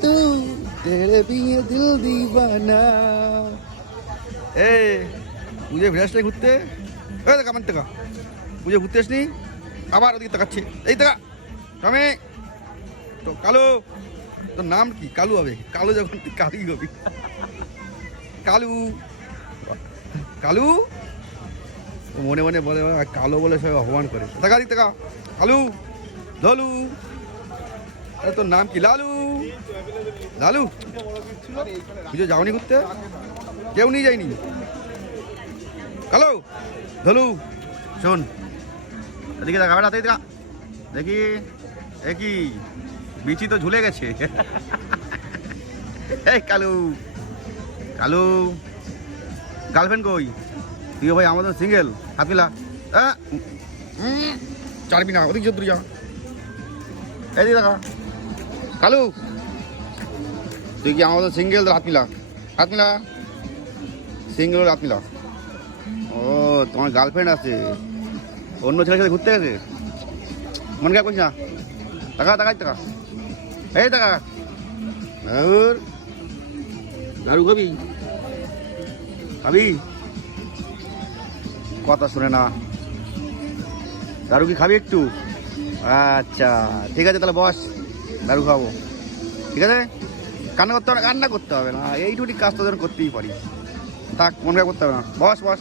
तू तेरे लिए दिल दीवाना। এই পুজো ভিড়াসটাই ঘুরতে, এই দেখা আমার টাকা পুজো ঘুরতে আসনি, আবার ওদিকে তাকাচ্ছে, এই টাকা টমে তো কালু, তোর নাম কি? কালু হবে, কালু যখন তুই কালুই হবি। কালু কালু ও মনে মনে বলে কালো বলে সবাই অপমান করে। টাকা দিক টাকা কালু ধলু, আরে তোর নাম কি? লালু। লালু পুজো যাওনি ঘুরতে? কেউ নিয়ে যায়নি? কালো ধলু শোন এদিকে দেখা হাতে দেখা দেখি, কি বিচি তো ঝুলে গেছে। এই কালু কালু গার্লফ্রেন্ড কই? তুই ভাই আমাদের সিঙ্গেল, হাত মিলা। চারবি না, ওদিক যত যা, এই দেখা কালু তুই কি আমাদের সিঙ্গেল? হাত মিলা, হাত মিলা, সিঙ্গেল হাত মিলা। ও তোমার গার্লফ্রেন্ড আছে, অন্য ছেলের সাথে ঘুরতে গেছে, মন খারাপ করিস না। টাকা টাকা টাকা, এই টাকা দারু খাবি? খাবি? কথা শুনে না, দারু কি খাবি একটু? আচ্ছা ঠিক আছে, তাহলে বস, দারু খাবো। ঠিক আছে, কান্না করতে হবে না, কান্না করতে হবে না, এইটুকুনি কাজ তো যেন করতেই পারি। থাক, মন খারাপ করতে হবে না, বস বস।